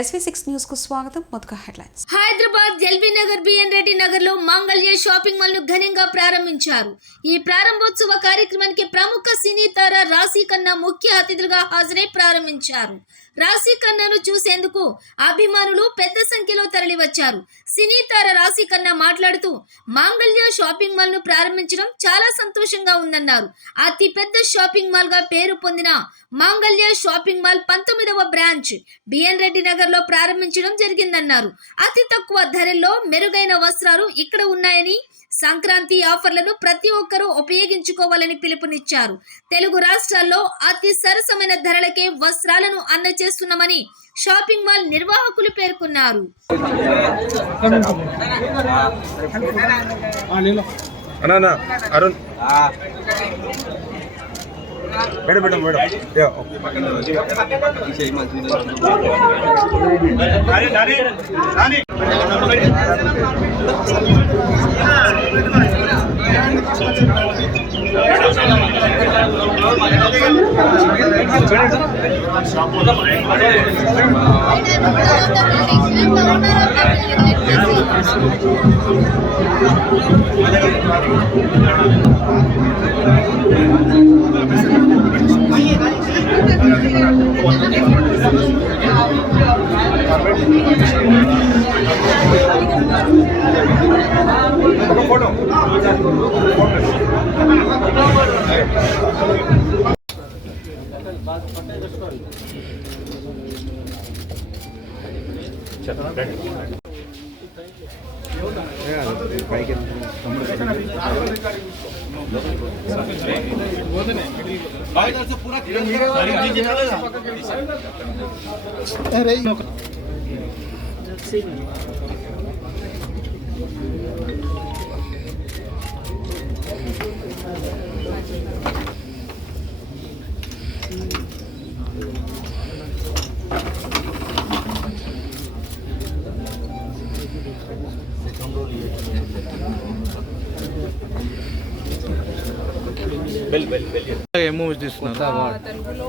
SV6 news కు స్వాగతం. మొదటి headlines. Hyderabad LB Nagar BN Reddy Nagar లో మాంగళ్య షాపింగ్ మాల్ ను ఘనంగా ప్రారంభించారు. ఈ ప్రారంభోత్సవ కార్యక్రమానికి ప్రముఖ సినీ తార రాశి ఖన్నా ముఖ్య అతిథులుగా హాజరై ప్రారంభించారు. రాశి ఖన్నాను చూసేందుకు అభిమానులు పెద్ద సంఖ్యలో తరలివచ్చారు. సినీ తార రాశి ఖన్నా మాట్లాడుతూ మాంగళ్య షాపింగ్ మాల్ ను ప్రారంభించడం చాలా సంతోషంగా ఉందన్నారు. అతి పెద్ద షాపింగ్ మాల్ గా పేరు పొందిన మాంగళ్య షాపింగ్ మాల్ 19వ బ్రాంచ్ బిఎన్ రెడ్డి నగర్ లో ప్రారంభించడం జరిగిందన్నారు. అతి తక్కువ ధరల్లో మెరుగైన వస్త్రాలు ఇక్కడ ఉన్నాయని, సంక్రాంతి ఆఫర్లను ప్రతి ఒక్కరూ ఉపయోగించుకోవాలని పిలుపునిచ్చారు. తెలుగు రాష్ట్రాల్లో అతి సరసమైన ధరలకే వస్త్రాలను అందజేస్తున్నామని షాపింగ్ మాల్ నిర్వాహకులు పేర్కొన్నారు.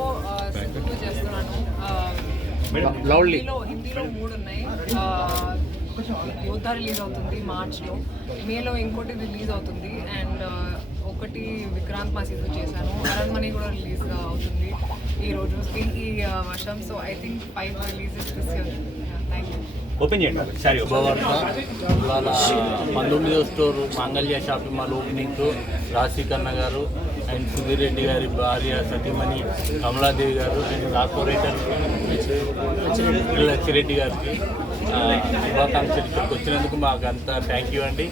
తెలుగులో చేస్తున్నాను. హిందీలో 3 ఉన్నాయి. యోధ రిలీజ్ అవుతుంది మార్చ్లో, మేలో ఇంకోటి రిలీజ్ అవుతుంది, అండ్ ఒకటి విక్రాంత్ మాసీతో చేశాను. అరణ్మణి కూడా రిలీజ్ అవుతుంది ఈరోజు ఈ వర్షం. So I think 5 releases this year. Thank you. Open చేయండి. శుభవార్త. ఇవాళ 19వ స్టోర్ మాంగళ్య షాపింగ్ మాల్ ఓపెనింగ్కు రాశి ఖన్నా గారు అండ్ సుధీర్ రెడ్డి గారి భార్య సతీమణి కమలాదేవి గారు అండ్ కార్పొరేటర్ లక్ష్మిరెడ్డి గారికి శుభాకాంక్షలు. ఇక్కడికి వచ్చినందుకు మాకు అంతా థ్యాంక్ యూ అండి.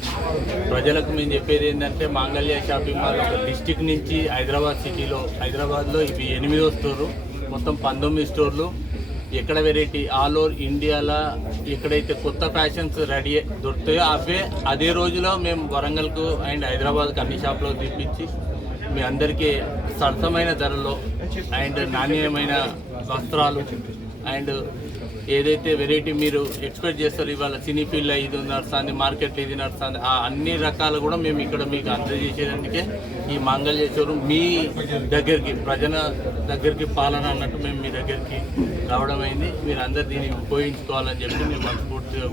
ప్రజలకు మేము చెప్పేది ఏంటంటే మాంగళ్య షాపింగ్ మాల్ ఒక డిస్టిక్ నుంచి హైదరాబాద్లో ఇవి 8వ స్టోరు. మొత్తం 19 స్టోర్లు. ఎక్కడ వెరైటీ ఆల్ ఓవర్ ఇండియాలో ఎక్కడైతే కొత్త ఫ్యాషన్స్ రెడీ దొరుకుతాయో అదే రోజులో మేము వరంగల్కు అండ్ హైదరాబాద్కు అన్ని షాపులో తెప్పించి మీ అందరికీ సరసమైన ధరలో అండ్ నాణ్యమైన వస్త్రాలు అండ్ ఏదైతే వెరైటీ మీరు ఎక్స్పెక్ట్ చేస్తారో, ఇవాళ సినీ ఫీల్డ్లో ఇది నడుస్తుంది, మార్కెట్లో ఇది నడుస్తుంది, ఆ అన్ని రకాలు కూడా మేము ఇక్కడ మీకు అందజేసేందుకే ఈ మాంగళ్య షోరూమ్ మీ దగ్గరికి, ప్రజల దగ్గరికి పాలన అన్నట్టు మేము మీ దగ్గరికి రావడం అయింది. మీరు అందరు దీన్ని ఉపయోగించుకోవాలని చెప్పి మేము మనస్ఫూర్తిగా